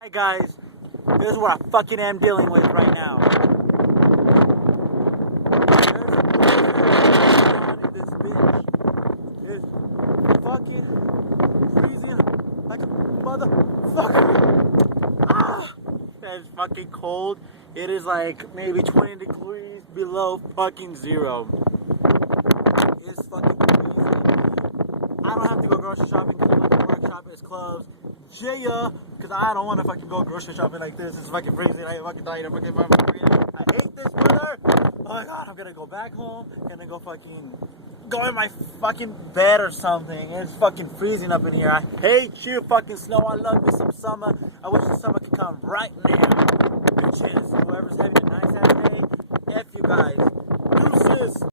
Hi guys, this is what I fucking am dealing with right now. There's a blizzard in this bitch. It's fucking freezing like a motherfucker. Ah! It's fucking cold. It is like maybe 20 degrees below fucking zero. It's fucking freezing. I don't have to go grocery shopping because the fucking workshop is closed. Yeah, because I don't want to fucking go grocery shopping like this. It's fucking freezing. I fucking died. I hate this weather. Oh my god, I'm gonna go back home. Gonna go in my fucking bed or something. It's fucking freezing up in here. I hate you, fucking snow. I love me some summer. I wish the summer could come right now. Bitches, whoever's having a nice ass day, F you guys.